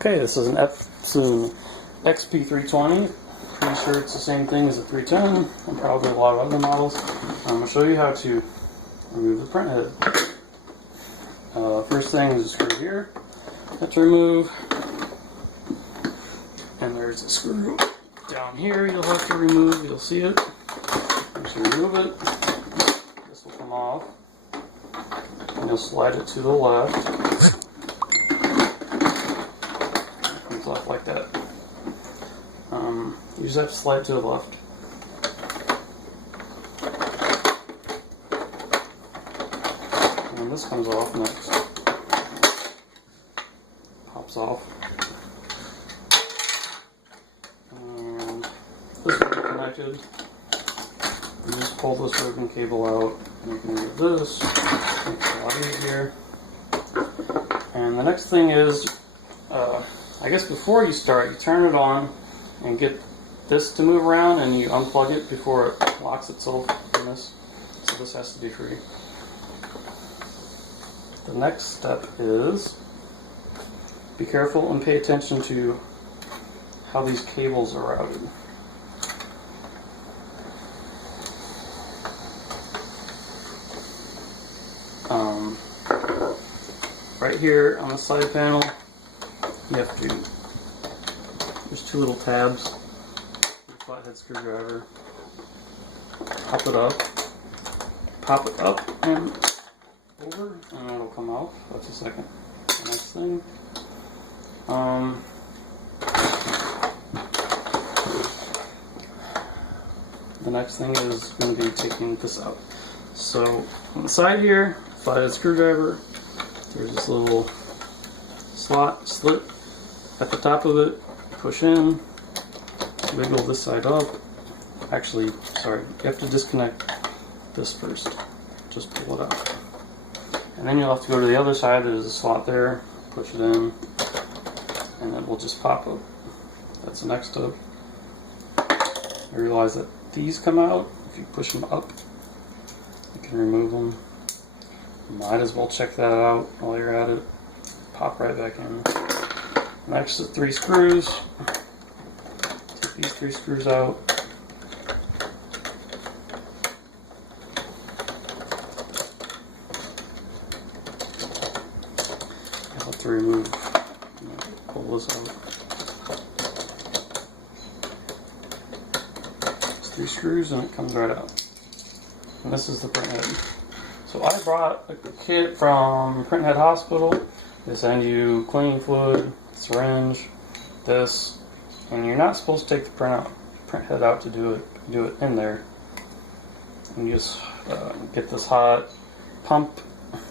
Okay, this is an Epson XP-320. Pretty sure it's the same thing as a 310 and probably a lot of other models. I'm going to show you how to remove the print head. First thing is a screw here that to remove, and there's a screw down here you'll have to remove. You'll see it. Once you remove it, this will come off, and you'll slide it to the left. Off like that. You just have to slide to the left. And this comes off next. Pops off. And this will be connected. You just pull this ribbon cable out and you can remove this. Makes it a lot easier. And the next thing is I guess before you start, you turn it on and get this to move around, and you unplug it before it locks itself in this. So this has to be free. The next step is be careful and pay attention to how these cables are routed. Right here on the side panel, you have to, there's two little tabs, flathead screwdriver, pop it up and over, and it'll come out. That's a second. The next thing, the next thing is going to be taking this out. So on the side here, flathead screwdriver, there's this little slit at the top of it. Push in, wiggle this side up. Actually, sorry, you have to disconnect this first. Just pull it out. And then you'll have to go to the other side. There's a slot there. Push it in, and it will just pop up. That's the next step. You realize that these come out. If you push them up, you can remove them. You might as well check that out while you're at it. Pop right back in. Next, the 3 screws. Take these 3 screws out. You'll have to remove, pull this out. It's 3 screws and it comes right out. And this is the print head. So I brought a kit from Printhead Hospital. They send you cleaning fluid, syringe, this, and you're not supposed to take the print head out to do it in there. And you just get this hot, pump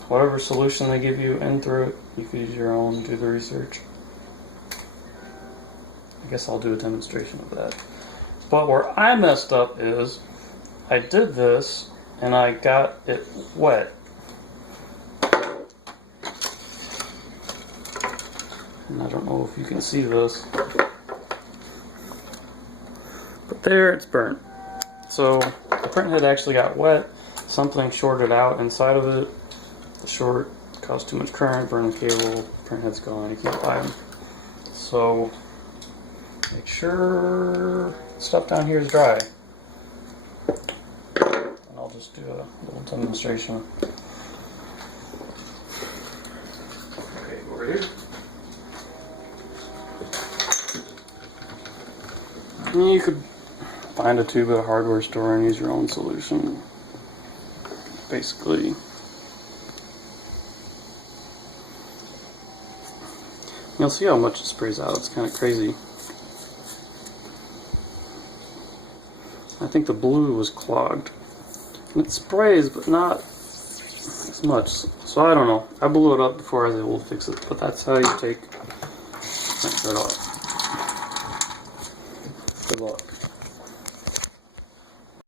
whatever solution they give you in through it. You could use your own, do the research. I guess I'll do a demonstration of that. But where I messed up is I did this and I got it wet. And I don't know if you can see this, but there, it's burnt. So the print head actually got wet. Something shorted out inside of it. The short caused too much current, burned the cable, print head's gone, you can't buy them. So make sure stuff down here is dry. And I'll just do a little demonstration. Okay, over here. You could find a tube at a hardware store and use your own solution. Basically, you'll see how much it sprays out. It's kind of crazy. I think the blue was clogged. And it sprays, but not as much. So I don't know. I blew it up before I was able to fix it. But that's how you take that off.